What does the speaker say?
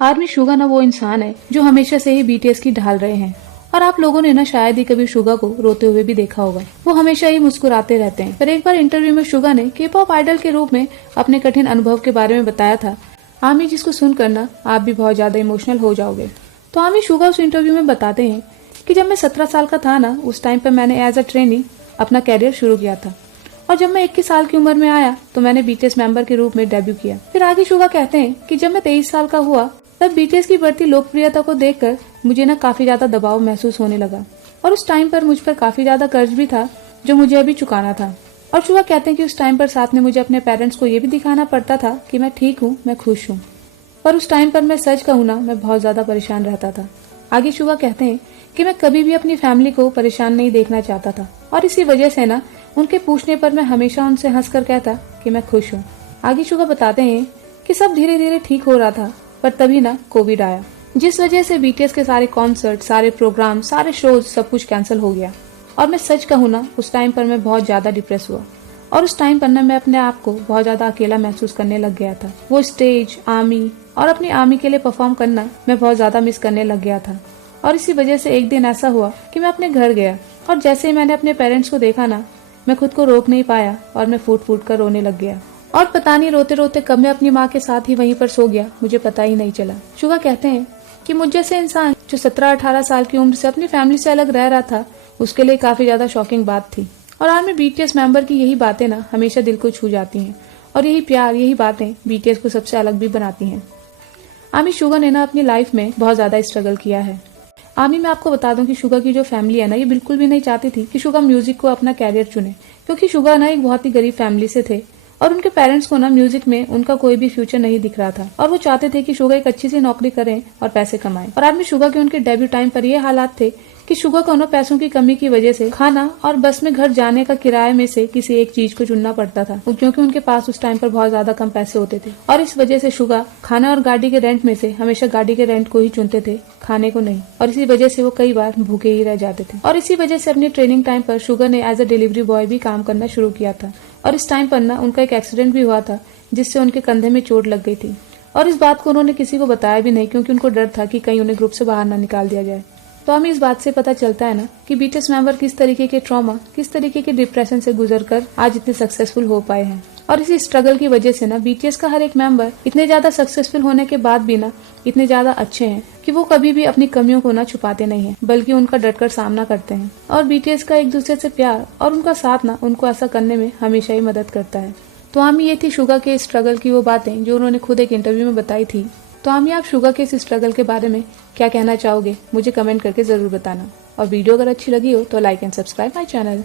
Army Suga ना वो इंसान है जो हमेशा से ही बीटीएस की ढाल रहे हैं। और आप लोगों ने ना शायद ही कभी शुगा को रोते हुए भी देखा होगा। वो हमेशा ही मुस्कुराते रहते हैं। पर एक बार इंटरव्यू में शुगा ने के-पॉप आइडल के रूप में अपने कठिन अनुभव के बारे में बताया था आर्मी, जिसको सुनकर ना आप भी बहुत ज्यादा इमोशनल हो जाओगे। तो आर्मी शुगा उस इंटरव्यू में बताते हैं कि जब मैं 17 साल का था ना, उस टाइम पर मैंने एज अ ट्रेनी अपना कैरियर शुरू किया था। और जब मैं 21 साल की उम्र में आया तो मैंने बीटीएस मेंबर के रूप में डेब्यू किया। फिर आगे शुगा कहते हैं कि जब मैं 23 साल का हुआ तब बीटीएस की बढ़ती लोकप्रियता को देखकर मुझे ना काफी ज्यादा दबाव महसूस होने लगा। और उस टाइम पर मुझ पर काफी ज्यादा कर्ज भी था जो मुझे अभी चुकाना था। और शुगा कहते हैं कि उस टाइम पर साथ में मुझे अपने पेरेंट्स को ये भी दिखाना पड़ता था कि मैं ठीक हूँ, मैं खुश हूँ। पर उस टाइम पर मैं सच कहूँ ना, मैं बहुत ज्यादा परेशान रहता था। आगे शुगा कहते हैं कि मैं कभी भी अपनी फैमिली को परेशान नहीं देखना चाहता था और इसी वजह से ना उनके पूछने पर मैं हमेशा उनसे हंसकर कहता कि मैं खुश हूँ। आगे शुगा बताते हैं कि सब धीरे धीरे ठीक हो रहा था, पर तभी ना कोविड आया, जिस वजह से बीटीएस के सारे कॉन्सर्ट, सारे प्रोग्राम, सारे शोज सब कुछ कैंसिल हो गया। और मैं सच कहूँ ना, उस टाइम पर मैं बहुत ज्यादा डिप्रेस हुआ और उस टाइम पर ना मैं अपने आप को बहुत ज्यादा अकेला महसूस करने लग गया था। वो स्टेज, आर्मी और अपनी आर्मी के लिए परफॉर्म करना मैं बहुत ज्यादा मिस करने लग गया था। और इसी वजह से एक दिन ऐसा हुआ कि मैं अपने घर गया और जैसे ही मैंने अपने पेरेंट्स को देखा ना, मैं खुद को रोक नहीं पाया और मैं फूट फूट कर रोने लग गया। और पता नहीं रोते रोते कब मैं अपनी माँ के साथ ही वहीं पर सो गया, मुझे पता ही नहीं चला। शुगा कहते हैं कि मुझ जैसे इंसान जो 17-18 साल की उम्र से अपनी फैमिली से अलग रह रहा था, उसके लिए काफी ज्यादा शॉकिंग बात थी। और आर्मी बीटीएस मेंबर की यही बातें ना हमेशा दिल को छू जाती हैं और यही प्यार, यही बातें बीटीएस को सबसे अलग भी बनाती हैं। आर्मी शुगा ने ना अपनी लाइफ में बहुत ज्यादा स्ट्रगल किया है। आर्मी में आपको बता दूं कि शुगा की जो फैमिली है ना, ये बिल्कुल भी नहीं चाहती थी कि शुगा म्यूजिक को अपना कैरियर चुने, क्योंकि शुगा ना एक बहुत ही गरीब फैमिली से थे और उनके पेरेंट्स को ना म्यूजिक में उनका कोई भी फ्यूचर नहीं दिख रहा था और वो चाहते थे कि शुगा एक अच्छी सी नौकरी करें और पैसे कमाएं। और आर्मी शुगा के उनके डेब्यू टाइम पर ये हालात थे कि शुगा को ना पैसों की कमी की वजह से खाना और बस में घर जाने का किराए में से किसी एक चीज को चुनना पड़ता था, क्योंकि उनके पास उस टाइम पर बहुत ज्यादा कम पैसे होते थे। और इस वजह से शुगा खाना और गाड़ी के रेंट में से हमेशा गाड़ी के रेंट को ही चुनते थे, खाने को नहीं। और इसी वजह से वो कई बार भूखे ही रह जाते थे। और इसी वजह से अपनी ट्रेनिंग टाइम पर शुगा ने एज अ डिलीवरी बॉय भी काम करना शुरू किया था। और इस टाइम पर ना उनका एक एक्सीडेंट भी हुआ था जिससे उनके कंधे में चोट लग गई थी। और इस बात को उन्होंने किसी को बताया भी नहीं, क्योंकि उनको डर था कि कहीं उन्हें ग्रुप से बाहर ना निकाल दिया जाए। तो हमें इस बात से पता चलता है ना कि बीटीएस मेंबर किस तरीके के ट्रॉमा, किस तरीके के डिप्रेशन से गुजरकर आज इतने सक्सेसफुल हो पाए हैं। और इसी स्ट्रगल की वजह से ना बीटीएस का हर एक मेंबर इतने ज्यादा सक्सेसफुल होने के बाद भी ना इतने ज्यादा अच्छे हैं कि वो कभी भी अपनी कमियों को ना छुपाते नहीं हैं, बल्कि उनका डटकर सामना करते हैं। और बीटीएस का एक दूसरे से प्यार और उनका साथ ना उनको ऐसा करने में हमेशा ही मदद करता है। तो आमी, ये थी शुगा के स्ट्रगल की वो बातें जो उन्होंने खुद एक इंटरव्यू में बताई थी। तो आमी, आप शुगा के इस स्ट्रगल के बारे में क्या कहना चाहोगे, मुझे कमेंट करके जरूर बताना। और वीडियो अगर अच्छी लगी हो तो like and subscribe my channel.